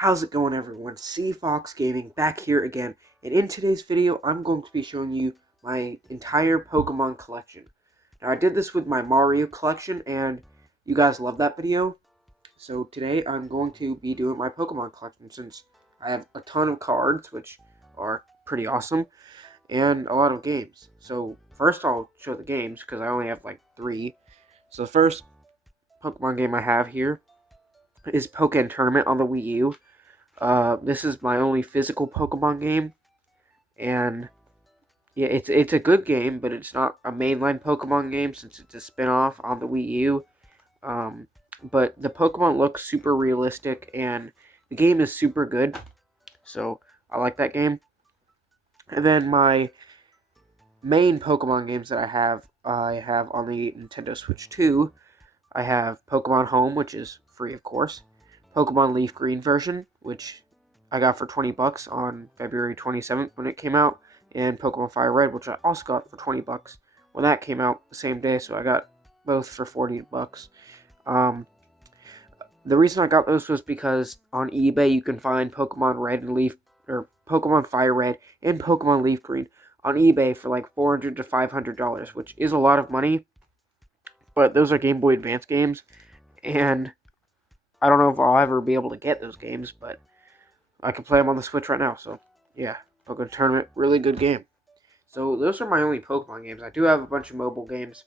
How's it going, everyone? C Fox Gaming back here again, and in today's video I'm going to be showing you my entire Pokemon collection. Now I did this with my Mario collection and you guys love that video, so today I'm going to be doing my Pokemon collection since I have a ton of cards, which are pretty awesome, and a lot of games. So first I'll show the games because I only have like 3. So the first Pokemon game I have here is Pokémon Tournament on the Wii U. This is my only physical Pokemon game, and yeah, it's a good game, but it's not a mainline Pokemon game since it's a spin-off on the Wii U. But the Pokemon look super realistic, and the game is super good, so I like that game. And then my main Pokemon games that I have on the Nintendo Switch 2. I have Pokemon Home, which is free, of course. Pokemon Leaf Green version, which I got for $20 on February 27th when it came out, and Pokemon Fire Red, which I also got for $20 when that came out the same day, so I got both for $40. The reason I got those was because on eBay you can find Pokemon Red and Leaf, or Pokemon Fire Red and Pokemon Leaf Green on eBay for like $400 to $500, which is a lot of money, but those are Game Boy Advance games, and I don't know if I'll ever be able to get those games, but I can play them on the Switch right now. So, yeah, Pokemon Tournament, really good game. So, those are my only Pokemon games. I do have a bunch of mobile games.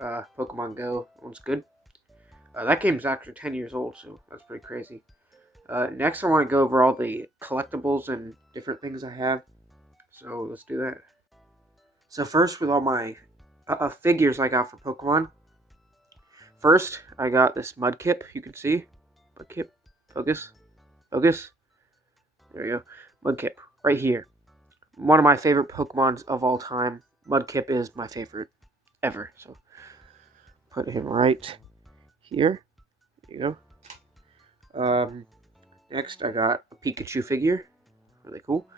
Pokemon Go, that one's good. That game's actually 10 years old, so that's pretty crazy. Next, I want to go over all the collectibles and different things I have. So, let's do that. So, first, with all my figures I got for Pokemon. First, I got this Mudkip, you can see. Mudkip, focus. There you go. Mudkip, right here. One of my favorite Pokemons of all time. Mudkip is my favorite ever. So, put him right here. There you go. Next, I got a Pikachu figure. Really cool.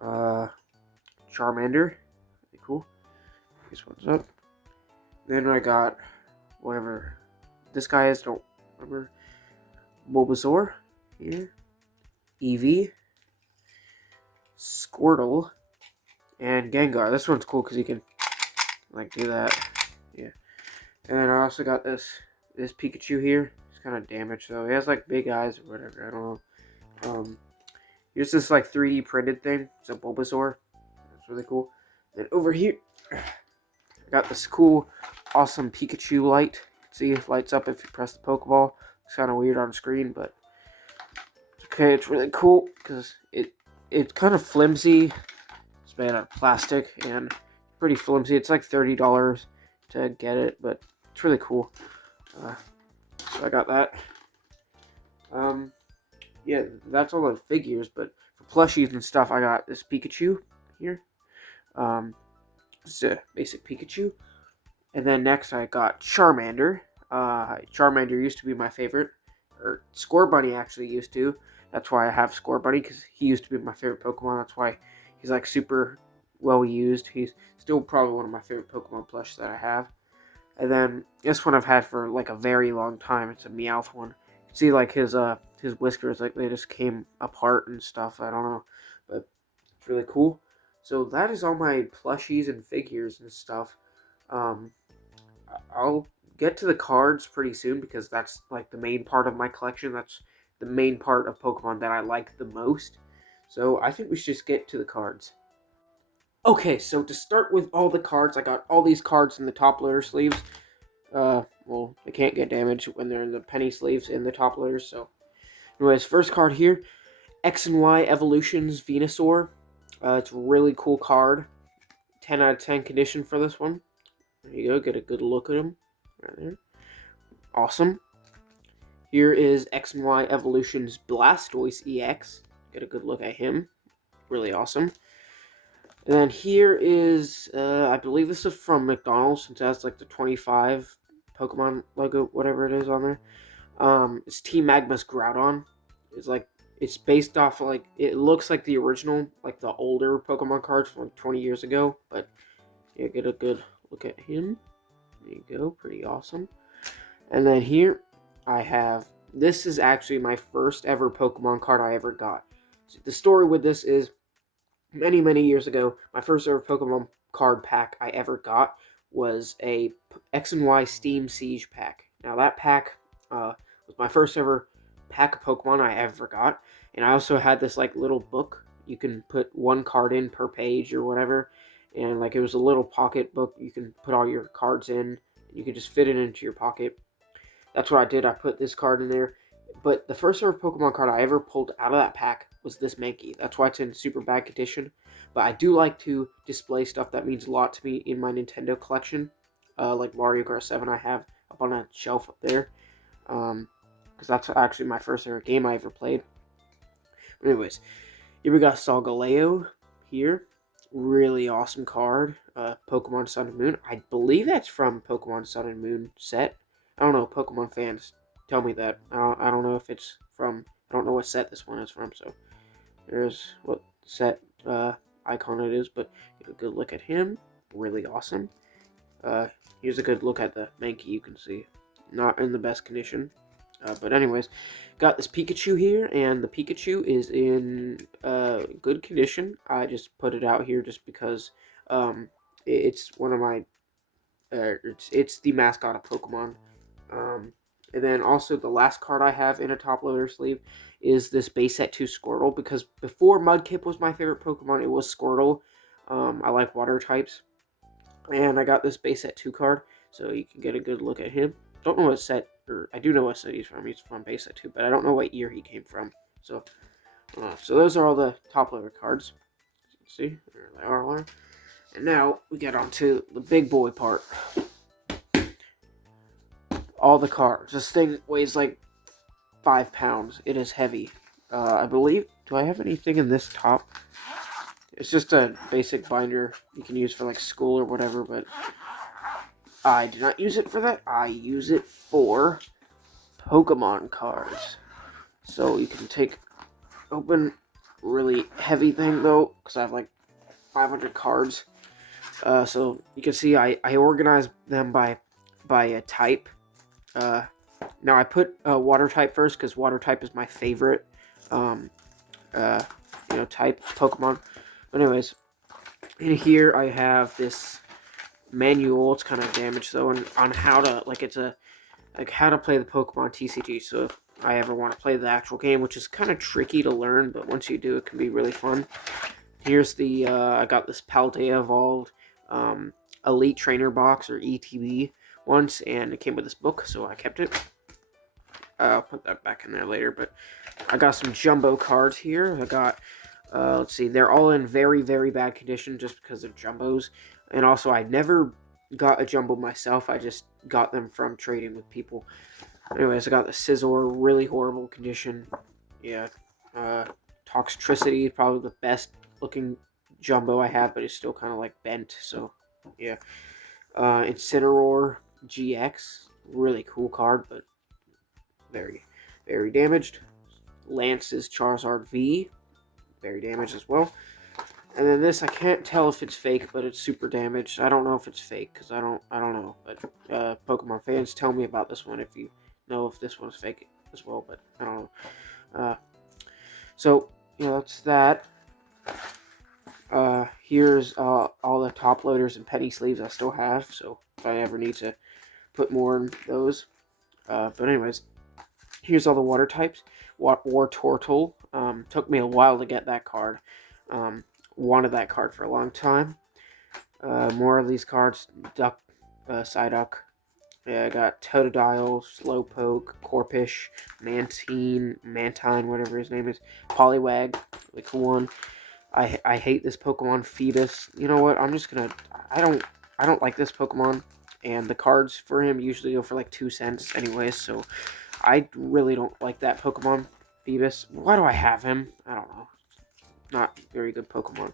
Charmander. Really cool. This one's up. Then I got whatever this guy is, don't remember. Bulbasaur here. Eevee, Squirtle, and Gengar. This one's cool because you can like do that. Yeah. And then I also got this Pikachu here. It's kind of damaged though. He has like big eyes or whatever. I don't know. Here's this like 3D printed thing. It's a Bulbasaur. That's really cool. Then over here, I got this cool, awesome Pikachu light. See, it lights up if you press the Pokeball. It's kind of weird on screen, but okay, it's really cool because it's kind of flimsy. It's made out of plastic and pretty flimsy. It's like $30 to get it, but it's really cool. So I got that. Yeah, that's all the figures. But for plushies and stuff, I got this Pikachu here. It's a basic Pikachu. And then next, I got Charmander. Charmander used to be my favorite, or Scorbunny actually used to. That's why I have Scorbunny, because he used to be my favorite Pokemon. That's why he's like super well used. He's still probably one of my favorite Pokemon plush that I have. And then this one I've had for like a very long time. It's a Meowth one. You can see like his whiskers, like they just came apart and stuff. I don't know, but it's really cool. So that is all my plushies and figures and stuff. I'll get to the cards pretty soon because that's like the main part of my collection. That's the main part of Pokemon that I like the most. So I think we should just get to the cards. Okay, so to start with all the cards, I got all these cards in the top loader sleeves. Well, they can't get damaged when they're in the penny sleeves in the top loaders. So, anyways, first card here, X and Y Evolutions Venusaur. It's a really cool card. 10 out of 10 condition for this one. There you go, get a good look at him. Right there. Awesome. Here is X and Y Evolutions Blastoise EX. Get a good look at him. Really awesome. And then here is, I believe this is from McDonald's, since it has like the 25 Pokemon logo, whatever it is on there. It's Team Magma's Groudon. It's based off of, like, it looks like the original, like the older Pokemon cards from like 20 years ago. But yeah, get a good look at him. There you go, pretty awesome. And then here I have this is actually my first ever Pokemon card I ever got. So the story with this is many years ago, my first ever Pokemon card pack I ever got was a X and Y Steam Siege pack. Now that pack was my first ever pack of Pokemon I ever got, and I also had this like little book. You can put one card in per page or whatever, and like it was a little pocket book. You can put all your cards in, and you can just fit it into your pocket. That's what I did. I put this card in there. But the first ever Pokemon card I ever pulled out of that pack was this Mankey. That's why it's in super bad condition. But I do like to display stuff that means a lot to me in my Nintendo collection. Like Mario Kart 7 I have up on a shelf up there. Because that's actually my first ever game I ever played. But anyways, here we got Solgaleo here. Really awesome card. Pokemon Sun and Moon. I believe that's from Pokemon Sun and Moon set. I don't know, Pokemon fans, tell me that. I don't know if it's from, I don't know what set this one is from, so there's what set icon it is, but get a good look at him. Really awesome. Here's a good look at the Mankey, you can see. Not in the best condition. But anyways, got this Pikachu here, and the Pikachu is in good condition. I just put it out here just because it's one of my, it's the mascot of Pokemon. And then also the last card I have in a top loader sleeve is this base set 2 Squirtle, because before Mudkip was my favorite Pokemon, it was Squirtle. I like water types. And I got this base set 2 card, so you can get a good look at him. Don't know what set, or I do know what set he's from. He's from base set 2, but I don't know what year he came from. So those are all the top loader cards. See, there they are. And now we get on to the big boy part. All the cards. This thing weighs like 5 pounds. It is heavy. I believe. Do I have anything in this top? It's just a basic binder you can use for like school or whatever, but I do not use it for that. I use it for Pokemon cards. So you can take open really heavy thing though, because I have like 500 cards. So you can see I organize them by a type. Now I put water type first because water type is my favorite, type Pokemon. But anyways, in here I have this manual. It's kind of damaged though, and on how to how to play the Pokemon TCG. So if I ever want to play the actual game, which is kind of tricky to learn, but once you do, it can be really fun. Here's the I got this Paldea Evolved Elite Trainer box, or ETB, once, and it came with this book, so I kept it. I'll put that back in there later, but I got some jumbo cards here. I got, let's see, they're all in very bad condition just because of jumbos, and also I never got a jumbo myself. I just got them from trading with people. Anyways, I got the Scizor, really horrible condition. Yeah, Toxtricity, probably the best looking jumbo I have, but it's still kind of like bent, so yeah. Incineroar GX, really cool card, but very damaged. Lance's Charizard V, very damaged as well. And then this, I can't tell if it's fake, but it's super damaged. I don't know if it's fake because I don't know. But Pokemon fans, tell me about this one if you know if this one's fake as well. But I don't know. So that's that. Here's all the top loaders and penny sleeves I still have. So if I ever need to put more in those. But anyways, here's all the water types. War Turtle. Took me a while to get that card. Wanted that card for a long time. More of these cards. Duck, Psyduck. Yeah, I got Totodile, Slowpoke, Corphish, Mantine, whatever his name is. Poliwag, really cool one. I hate this Pokemon, Phoebus. You know what? I'm just gonna. I don't like this Pokemon, and the cards for him usually go for like 2 cents, anyways. So I really don't like that Pokemon, Phoebus. Why do I have him? I don't know. Not very good Pokemon.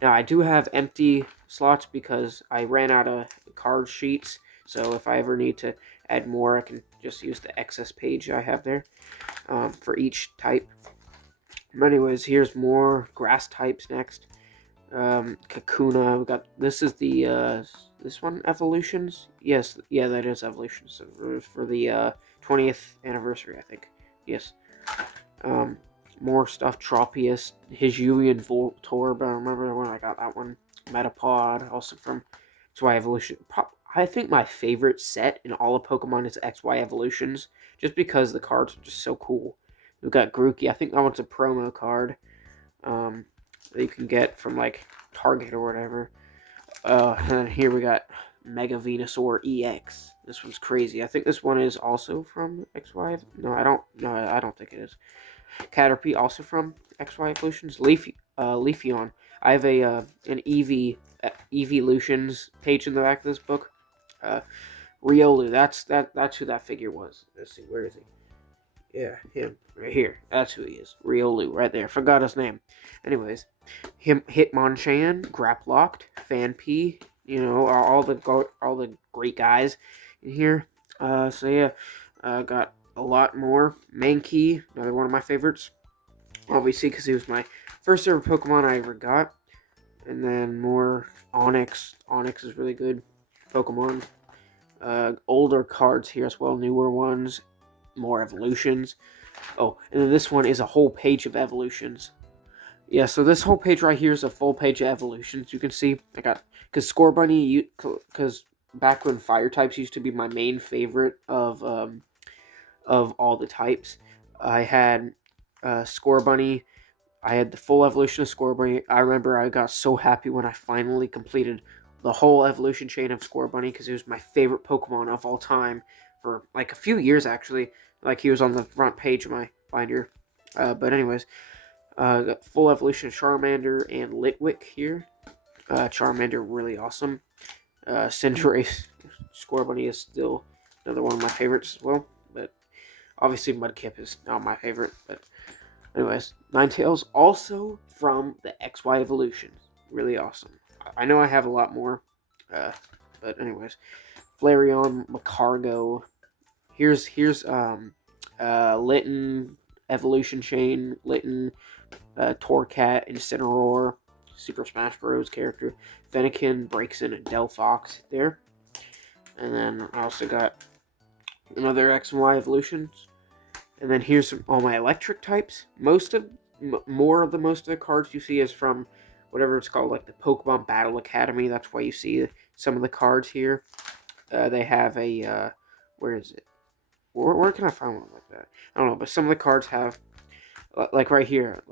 Now I do have empty slots because I ran out of card sheets. So if I ever need to add more, I can just use the excess page I have there for each type. But anyways, here's more grass types next. Kakuna. We got this is the this one Evolutions. Yes, yeah, that is Evolutions. So for the 20th anniversary, I think. Yes. Um, More stuff. Tropius, Hisuian Voltorb. I remember when I got that one. Metapod, also from XY Evolution. I think my favorite set in all of Pokemon is XY Evolutions, just because the cards are just so cool. We've got Grookey. I think that one's a promo card that you can get from like Target or whatever. And then here we got Mega Venusaur EX. This one's crazy. I think this one is also from XY. No, I don't. No, I don't think it is. Caterpie, also from XY Evolutions. Leafeon. I have an Evolutions page in the back of this book. Riolu. That's who that figure was. Let's see, where is he? Yeah, him right here. That's who he is. Riolu, right there. Forgot his name. Anyways, Hitmonchan, Graplocked, Fanpea. You know, all the great guys in here. So yeah, got a lot more. Mankey, another one of my favorites. Obviously, because he was my first ever Pokemon I ever got. And then more Onyx. Onyx is really good Pokemon. Older cards here as well, newer ones, more evolutions. Oh, and then this one is a whole page of evolutions. Yeah, so this whole page right here is a full page of evolutions. You can see I got, because Scorbunny, because back when fire types used to be my main favorite of all the types, I had Scorbunny. I had the full evolution of Scorbunny. I remember I got so happy when I finally completed the whole evolution chain of Scorbunny, because it was my favorite Pokemon of all time for like a few years actually. Like he was on the front page of my binder. But anyways, got full evolution of Charmander and Litwick here. Charmander really awesome. Cinderace, Scorbunny is still another one of my favorites as well. But obviously Mudkip is not my favorite. But anyways, Ninetales also from the XY Evolutions. Really awesome. I know I have a lot more. But anyways, Flareon, Macargo. Here's Litten, Evolution Chain, Litten, Torcat, Incineroar, Super Smash Bros. Character, Fennekin, Braixen, and Delphox there. And then I also got another X and Y evolutions. And then here's all my electric types. Most of the cards you see is from whatever it's called, like the Pokemon Battle Academy. That's why you see some of the cards here. They have a where is it? Where can I find one like that? I don't know, but some of the cards have, like right here,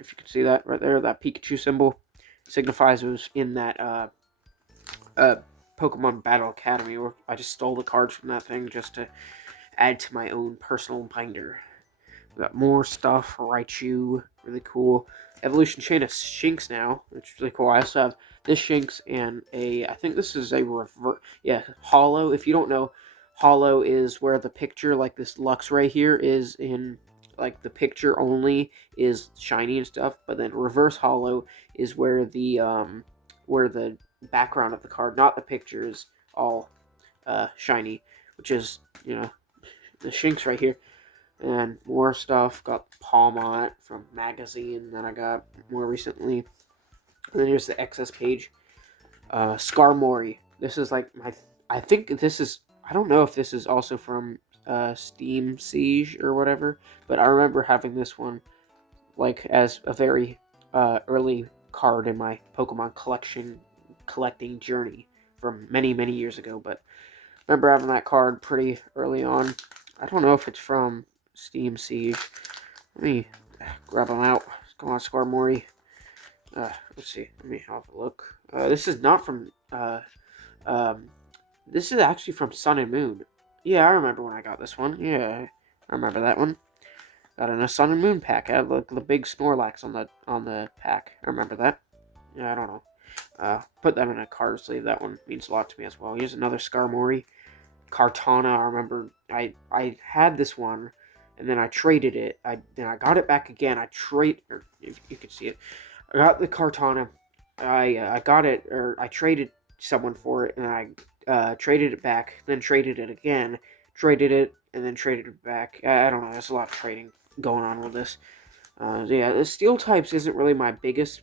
if you can see that right there, that Pikachu symbol signifies it was in that Pokemon Battle Academy, or I just stole the cards from that thing just to add to my own personal binder. We got more stuff. Raichu, really cool. Evolution Chain of Shinx now, which is really cool. I also have this Shinx and I think this is a Hollow. If you don't know, Hollow is where the picture, like this Lux right here, is in, like the picture only is shiny and stuff, but then Reverse Hollow is where the background of the card, not the picture, is all shiny, which is, you know, the Shinx right here. And more stuff. Got Palmont from Magazine that I got more recently. And then here's the excess page. Skarmory. This is like my... I think this is... I don't know if this is also from Steam Siege or whatever, but I remember having this one like as a very early card in my Pokemon collecting journey from many, many years ago. But I remember having that card pretty early on. I don't know if it's from Steam Siege. Let me grab them out. Come on, Skarmory. Let's see. Let me have a look. This is not from... this is actually from Sun and Moon. Yeah, I remember when I got this one. Yeah, I remember that one. Got in a Sun and Moon pack. I had the big Snorlax on the pack. I remember that. Yeah, I don't know. Put that in a card sleeve. That one means a lot to me as well. Here's another Skarmory. Kartana. I remember I had this one, and then I traded it. Then I got it back again. Or if you could see it, I got the Kartana. I got it, or I traded someone for it, and I traded it back. Then traded it again. Traded it, and then traded it back. I don't know. There's a lot of trading going on with this. Yeah, the steel types isn't really my biggest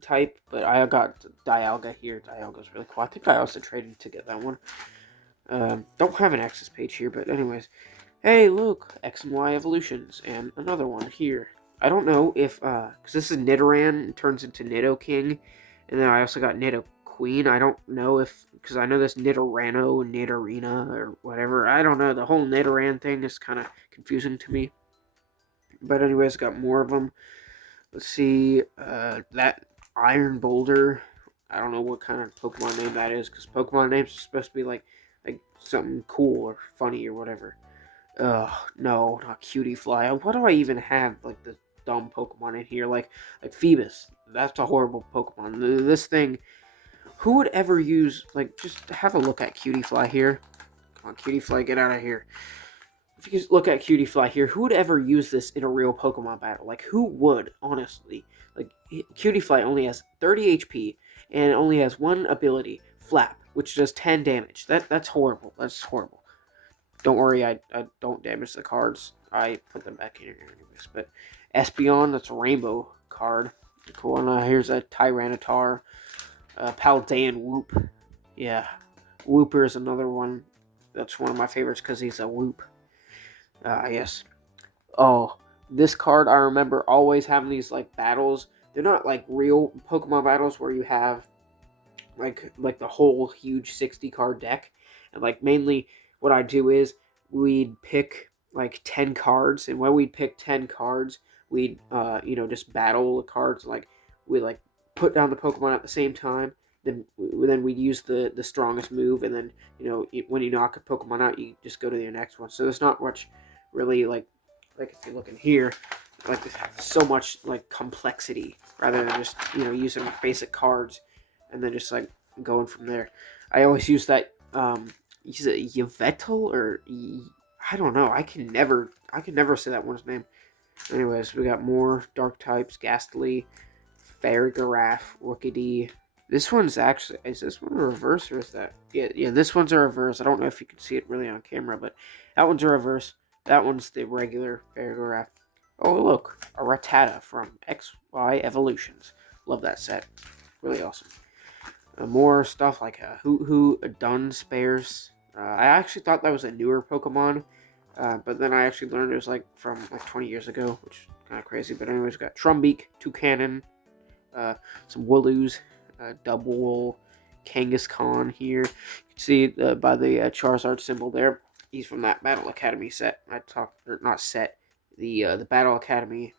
type, but I got Dialga here. Dialga's really cool. I think I also traded to get that one. Don't have an access page here, but anyways. Hey, look, X and Y evolutions, and another one here. I don't know if, because this is Nidoran, turns into Nidoking, and then I also got Nidoqueen. I don't know if, because I know this Nidorano and Nidorina, or whatever. I don't know, the whole Nidoran thing is kind of confusing to me. But anyways, got more of them. Let's see, that Iron Boulder. I don't know what kind of Pokemon name that is, because Pokemon names are supposed to be like something cool or funny or whatever. Ugh, no, not Cutie Fly. What do I even have, like, the dumb Pokemon in here? Like Phoebus. That's a horrible Pokemon. This thing, who would ever use, like, just have a look at Cutie Fly here. Come on, Cutie Fly, get out of here. If you just look at Cutie Fly here, who would ever use this in a real Pokemon battle? Like, who would, honestly? Like, Cutie Fly only has 30 HP, and it only has one ability, Flap, which does 10 damage. That's horrible. That's horrible. Don't worry, I don't damage the cards. I put them back in here anyways. But Espeon, that's a rainbow card. Cool. And here's a Tyranitar. Paldean Whoop. Yeah. Whooper is another one. That's one of my favorites because he's a Whoop. Yes. Oh, this card, I remember always having these, like, battles. They're not, like, real Pokemon battles where you have like the whole huge 60 card deck, and like mainly what I do is we'd pick like 10 cards, and when we'd pick 10 cards, we'd just battle the cards. Like we like put down the Pokemon at the same time, then we'd use the strongest move, and then when you knock a Pokemon out, you just go to the next one. So there's not much really like if you look in here, like so much like complexity rather than just using basic cards and then just like going from there. I always use that use it Yveltal or I don't know. I can never say that one's name. Anyways, we got more dark types: Ghastly, Farigiraf, Rookidee. This one's actually, is this one a reverse or is that? Yeah, this one's a reverse. I don't know if you can see it really on camera, but that one's a reverse. That one's the regular Farigiraf. Oh, look, a Rattata from XY Evolutions. Love that set. Really awesome. More stuff like Hoo Dunsparce. I actually thought that was a newer Pokemon, but then I actually learned it was like from like 20 years ago, which is kind of crazy. But anyways, we got Trumbeak, Toucanon, some Wooloos, Double Kangaskhan here. You can see by the Charizard symbol there. He's from that Battle Academy set. Not set, the Battle Academy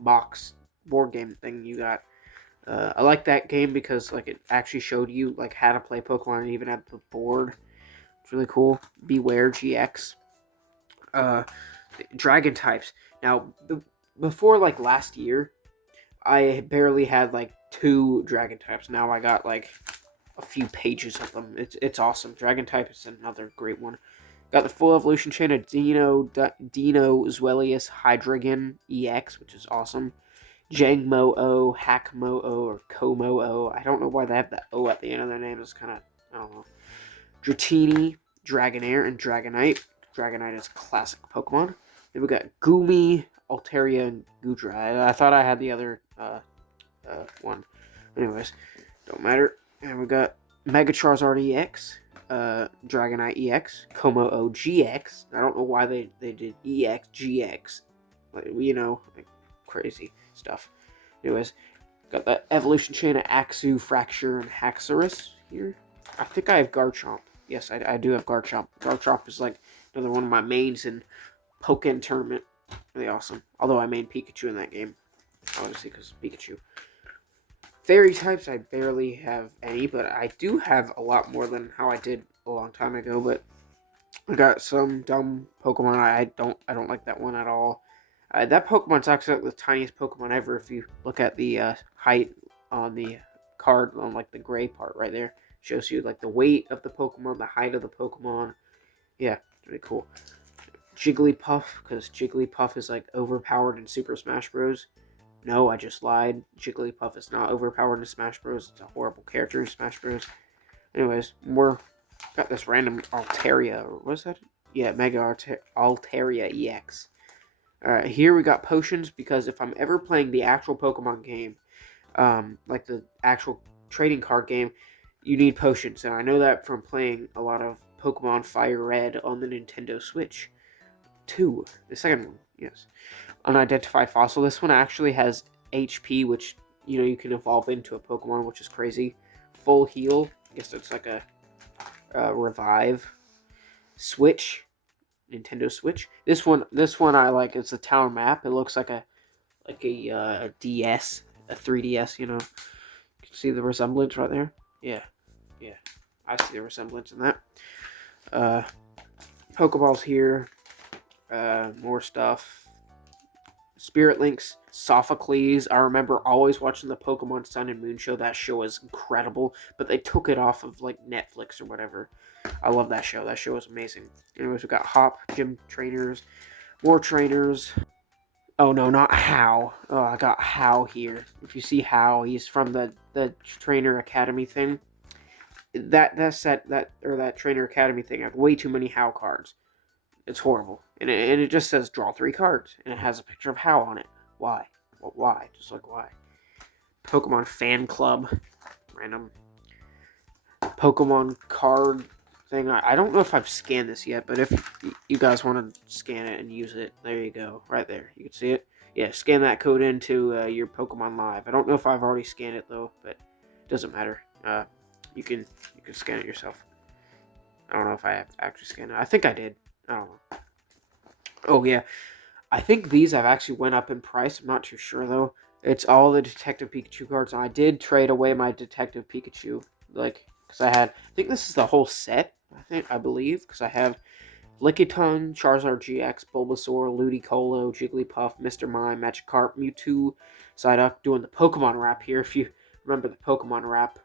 box board game thing you got. I like that game because like it actually showed you like how to play Pokemon and even had the board. It's really cool. Beware GX. Dragon types. Now before like last year, I barely had like 2 dragon types. Now I got like a few pages of them. It's awesome. Dragon type is another great one. Got the full evolution chain of Dino Zweilous Hydreigon EX, which is awesome. Jangmo-O, Hackmo-O, or Komo-O. I don't know why they have that O at the end of their name. It's kind of, I don't know. Dratini, Dragonair, and Dragonite. Dragonite is a classic Pokemon. Then we got Goomy, Altaria, and Goodra. I thought I had the other one. Anyways, don't matter. And we got Mega Charizard EX, Dragonite EX, Komo-O GX. I don't know why they did EX, GX. Like, like crazy stuff. Anyways, got the evolution chain of Axew, Fracture, and Haxorus here. I think I have Garchomp. Yes, I do have Garchomp. Garchomp is like another one of my mains in Pokken Tournament. Really awesome. Although I main Pikachu in that game. Obviously, because Pikachu. Fairy types, I barely have any, but I do have a lot more than how I did a long time ago. But I got some dumb Pokemon. I don't like that one at all. That Pokemon's actually like the tiniest Pokemon ever. If you look at the height on the card, on like the gray part right there, shows you like the weight of the Pokemon, the height of the Pokemon. Yeah, it's really cool. Jigglypuff, because Jigglypuff is like overpowered in Super Smash Bros. No, I just lied. Jigglypuff is not overpowered in Smash Bros. It's a horrible character in Smash Bros. Anyways, we're got this random Altaria, or what's that? Yeah, Mega Altaria EX. Alright, here we got potions, because if I'm ever playing the actual Pokemon game, like the actual trading card game, you need potions. And I know that from playing a lot of Pokemon Fire Red on the Nintendo Switch. 2. The second one, yes. Unidentified fossil. This one actually has HP, which, you can evolve into a Pokemon, which is crazy. Full heal. I guess it's like a revive. Switch. Nintendo Switch. This one I like. It's a tower map. It looks like a DS, a 3DS. You can see the resemblance right there. Yeah. I see the resemblance in that. Pokeballs here. More stuff. Spirit Links, Sophocles. I remember always watching the Pokemon Sun and Moon show. That show is incredible, but they took it off of like Netflix or whatever. I love that show. That show was amazing. Anyways, we got Hop, gym trainers, more trainers. Oh no, not How. Oh, I got How here. If you see How, he's from the Trainer Academy thing. That Trainer Academy thing had way too many How cards. It's horrible. And it just says draw 3 cards. And it has a picture of How on it. Why? Well, why? Just like why? Pokemon Fan Club. Random Pokemon card thing. I don't know if I've scanned this yet, but if you guys want to scan it and use it, there you go. Right there. You can see it. Yeah, scan that code into your Pokemon Live. I don't know if I've already scanned it, though, but it doesn't matter. You can scan it yourself. I don't know if I have actually scanned it. I think I did. I don't know. Oh, yeah. I think these have actually went up in price. I'm not too sure, though. It's all the Detective Pikachu cards. And I did trade away my Detective Pikachu. Because I think this is the whole set, I believe. Because I have Lickitung, Charizard GX, Bulbasaur, Ludicolo, Jigglypuff, Mr. Mime, Magikarp, Mewtwo, Psyduck, doing the Pokemon rap here, if you remember the Pokemon rap.